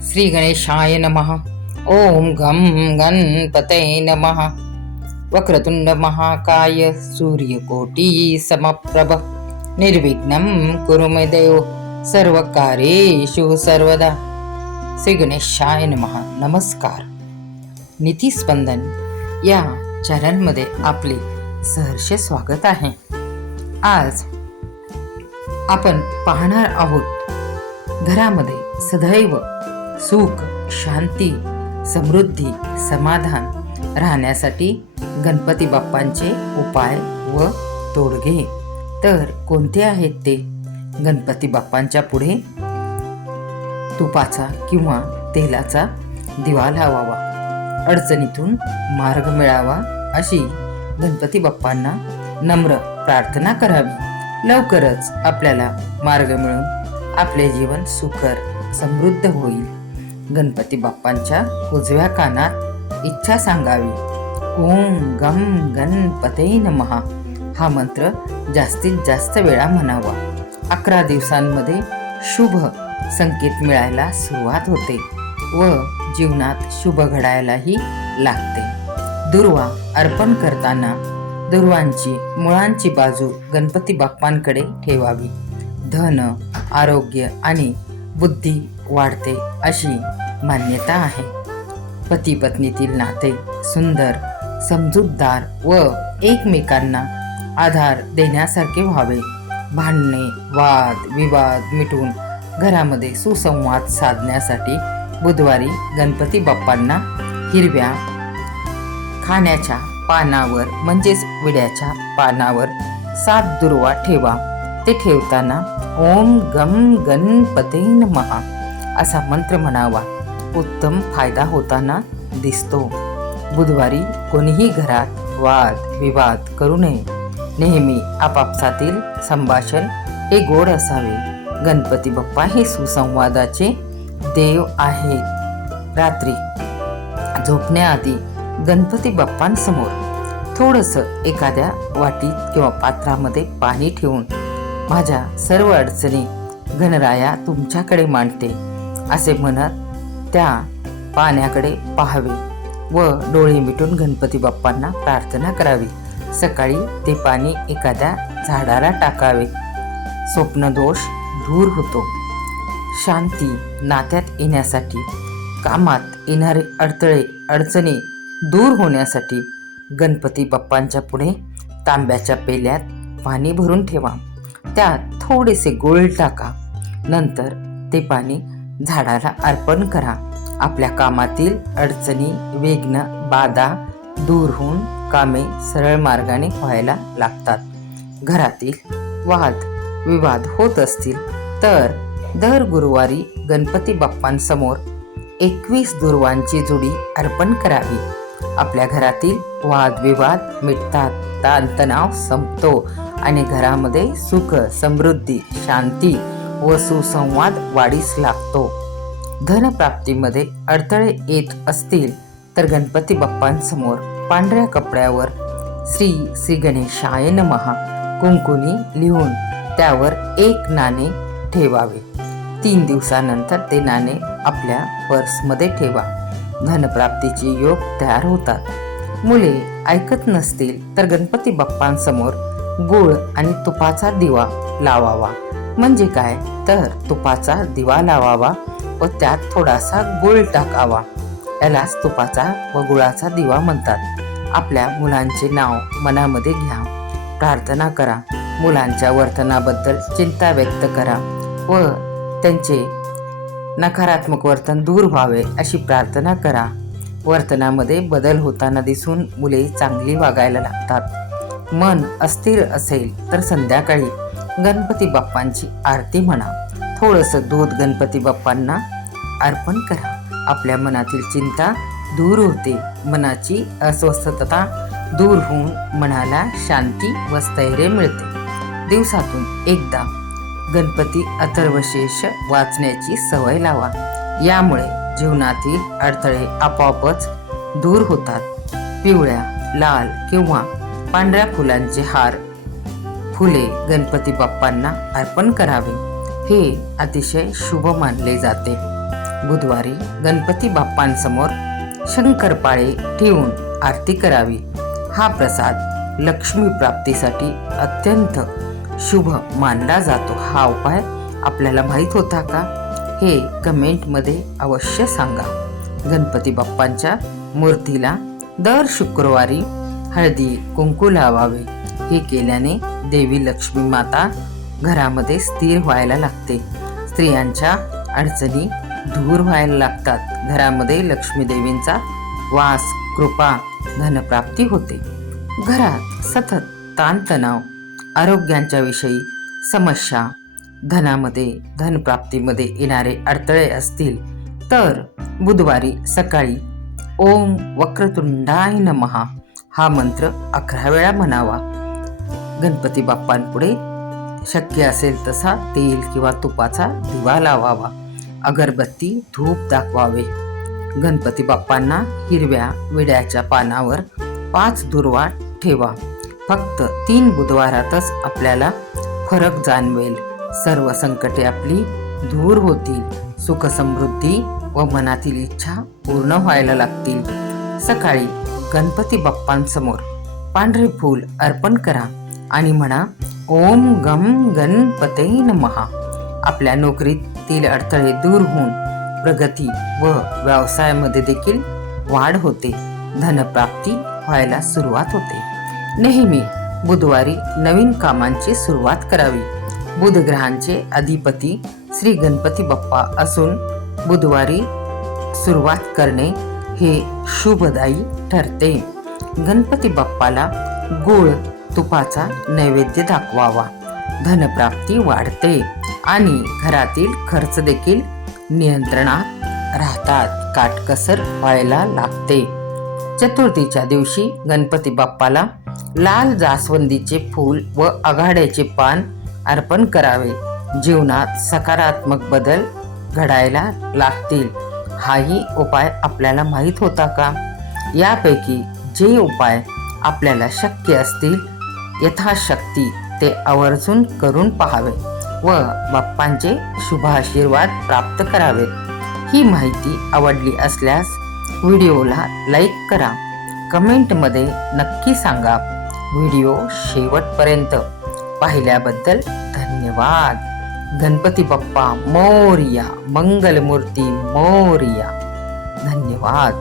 श्री गणेशाय नमः. ओम गं गणपतये नमः. वक्रतुंड महाकाय सूर्यकोटी समप्रभ निर्विघ्नं कुरु मे देव सर्वकार्येषु सर्वदा. श्री गणेशाय नमः. नमस्कार. नीतिस्पंदन या चॅनलमध्ये आपले सहर्ष स्वागत आहे. आज आपण पाहणार आहोत घरामध्ये सदैव सुख, शांती, समृद्धी, समाधान राहण्यासाठी गणपती बाप्पांचे उपाय व तोडगे. तर कोणते आहेत ते? गणपती बाप्पांच्या पुढे तुपाचा किंवा तेलाचा दिवा लावावा, अडचणीतून मार्ग मिळावा अशी गणपती बाप्पांना नम्र प्रार्थना करावी. लवकरच आपल्याला मार्ग मिळून आपले जीवन सुखर समृद्ध होईल. गणपती बाप्पांच्या उजव्या कानात इच्छा सांगावी. ओम गं गणपतये नमः हा मंत्र जास्तीत जास्त वेळा म्हणावा. 11 दिवसांमध्ये शुभ संकेत मिळायला सुरुवात होते व जीवनात शुभ घडायलाही लागते. दुर्वा अर्पण करताना दुर्वांची मुळांची बाजू गणपती बाप्पांकडे ठेवावी. धन, आरोग्य आणि बुद्धी वाढते अशी मान्यता आहे. पती पत्नीतील नाते सुंदर, समजूतदार व एकमेकांना आधार देण्यासारखे व्हावे. भांडणे, वाद विवाद मिटून घरामध्ये सुसंवाद साधण्यासाठी बुधवारी गणपती बाप्पांना हिरव्या खाण्याच्या पानावर म्हणजेच विड्याच्या पानावर 7 दुर्वा ठेवा. ते ठेवताना ओम गं गणपतये नमः असा मंत्र म्हणावा. उत्तम फायदा होताना दिसतो. बुधवारी कोणीही घरात वाद विवाद करू नये. नेहमी आपापसातील संभाषण हे गोड असावे. गणपती बाप्पा हे सुसंवादाचे देव आहेत. रात्री झोपण्याआधी गणपती बाप्पांसमोर थोडंसं एखाद्या वाटीत किंवा पात्रामध्ये पाणी ठेवून माझ्या सर्व अडचणी गणराया तुमच्याकडे मांडते असे म्हणत त्या पाण्याकडे पाहावे व डोळे मिटून गणपती बाप्पांना प्रार्थना करावी. सकाळी ते पाणी एखाद्या झाडाला टाकावे. स्वप्नदोष दूर होतो. शांती नात्यात येण्यासाठी, कामात येणारे अडथळे अडचणी दूर होण्यासाठी गणपती बाप्पांच्या पुढे तांब्याच्या पेल्यात पाणी भरून ठेवा. त्यात थोडेसे गूळ टाका. नंतर ते पाणी झाडाला अर्पण करा. आपल्या कामातील अडचणी, विघ्न, बाधा दूर होऊन कामे सरळ मार्गाने व्हायला लागतात. घरातील वाद विवाद होत असतील तर दर गुरुवारी गणपती बाप्पांसमोर 21 दुर्वांची जुडी अर्पण करावी. आपल्या घरातील वादविवाद मिटतात, ताणतणाव संपतो आणि घरामध्ये सुख, समृद्धी, शांती व सुसंवाद वाढीस लागतो. धनप्राप्तीमध्ये अडथळे येत असतील तर गणपती बाप्पांसमोर पांढऱ्या कपड्यावर श्री श्री गणेशाय नमः कुंकुनी लिहून त्यावर 1 नाणे ठेवावे. 3 दिवसानंतर ते नाणे आपल्या पर्समध्ये ठेवा. धनप्राप्तीचे योग तयार होतात. मुले ऐकत नसतील तर गणपती बाप्पांसमोर गूळ आणि तुपाचा दिवा लावावा. म्हणजे काय तर तुपाचा दिवा लावावा व त्यात थोडासा गूळ टाकावा. यालाच तुपाचा व गुळाचा दिवा म्हणतात. आपल्या मुलांचे नाव मनामध्ये घ्या. प्रार्थना करा. मुलांच्या वर्तनाबद्दल चिंता व्यक्त करा व त्यांचे नकारात्मक वर्तन दूर व्हावे अशी प्रार्थना करा. वर्तनामध्ये बदल होताना दिसून मुले चांगली वागायला लागतात. मन अस्थिर असेल तर संध्याकाळी गणपती बाप्पांची आरती म्हणा. थोडंसं दूध गणपती बाप्पांना अर्पण करा. आपल्या मनातील चिंता दूर होते. मनाची अस्वस्थता दूर होऊन मनाला शांती व स्थैर्य मिळते. दिवसातून एकदा गणपती अथर्वशीर्ष वाचण्याची सवय लावा. यामुळे जीवनातील अडथळे आपोआपच दूर होतात. पिवळ्या, लाल किंवा पांढऱ्या फुलांचे हार, फुले गणपती बाप्पांना अर्पण करावे. हे अतिशय शुभ मानले जाते. बुधवारी गणपती बाप्पांसमोर शंकरपाळे ठेवून आरती करावी. हा प्रसाद लक्ष्मी प्राप्तीसाठी अत्यंत शुभ मानला जातो. हा उपाय आपल्याला माहीत होता का? हे कमेंटमध्ये अवश्य सांगा. गणपती बाप्पांच्या मूर्तीला दर शुक्रवारी हळदी कुंकू लावावे. हे केल्याने देवी लक्ष्मी माता घरामध्ये स्थिर व्हायला लागते. स्त्रियांच्या अडचणी दूर व्हायला लागतात. घरामध्ये लक्ष्मी देवींचा वास, कृपा, धनप्राप्ती होते. घरात सतत ताणतणाव, आरोग्यांच्या विषयी समस्या, धनामध्ये, धनप्राप्तीमध्ये येणारे अडथळे असतील तर बुधवारी सकाळी ओम वक्रतुंडाय नमः हा मंत्र 11 वेळा म्हणावा. गणपती बाप्पांपुढे शक्य असेल तसा तेल किंवा तुपाचा दिवा लावावा. अगरबत्ती, धूप दाखवावे. गणपती बाप्पांना हिरव्या विड्याच्या पानावर 5 दुर्वा ठेवा. फक्त 3 बुधवारातच आपल्याला फरक जाणवेल. सर्व संकटे आपली दूर होतील. सुख समृद्धी व मनातील इच्छा पूर्ण व्हायला लागतील. सकाळी गणपती बाप्पांसमोर पांढरे फूल अर्पण करा आणि म्हणा ओम गम गणपते नमः. आपल्या नोकरीतील अडथळे दूर होऊन प्रगती व व्यवसायामध्ये देखील वाढ होते. धनप्राप्ती व्हायला सुरुवात होते. नेहमी बुधवारी नवीन कामांची सुरुवात करावी. बुध ग्रहांचे अधिपती श्री गणपती बाप्पा असून बुधवारी सुरुवात करणे हे शुभदायी ठरते. गणपती बाप्पाला गूळ तुपाचा नैवेद्य दाखवावा. धनप्राप्ती वाढते आणि घरातील खर्च देखील नियंत्रणात राहतात. काटकसर व्हायला लागते. चतुर्थीच्या दिवशी गणपती बाप्पाला लाल जास्वंदीचे फूल व आघाड्याचे पान अर्पण करावे. जीवनात सकारात्मक बदल घडायला लागतील. हाही उपाय आपल्याला माहीत होता का? यापैकी जे उपाय आपल्याला शक्य असतील यथाशक्ती ते आवर्जून करून पाहावे व बाप्पांचे शुभ आशीर्वाद प्राप्त करावेत. ही माहिती आवडली असल्यास व्हिडिओला लाईक करा. कमेंटमध्ये नक्की सांगा. व्हिडिओ शेवटपर्यंत पाहिल्याबद्दल धन्यवाद. गणपती बाप्पा मोरया, मंगलमूर्ती मोरया. धन्यवाद.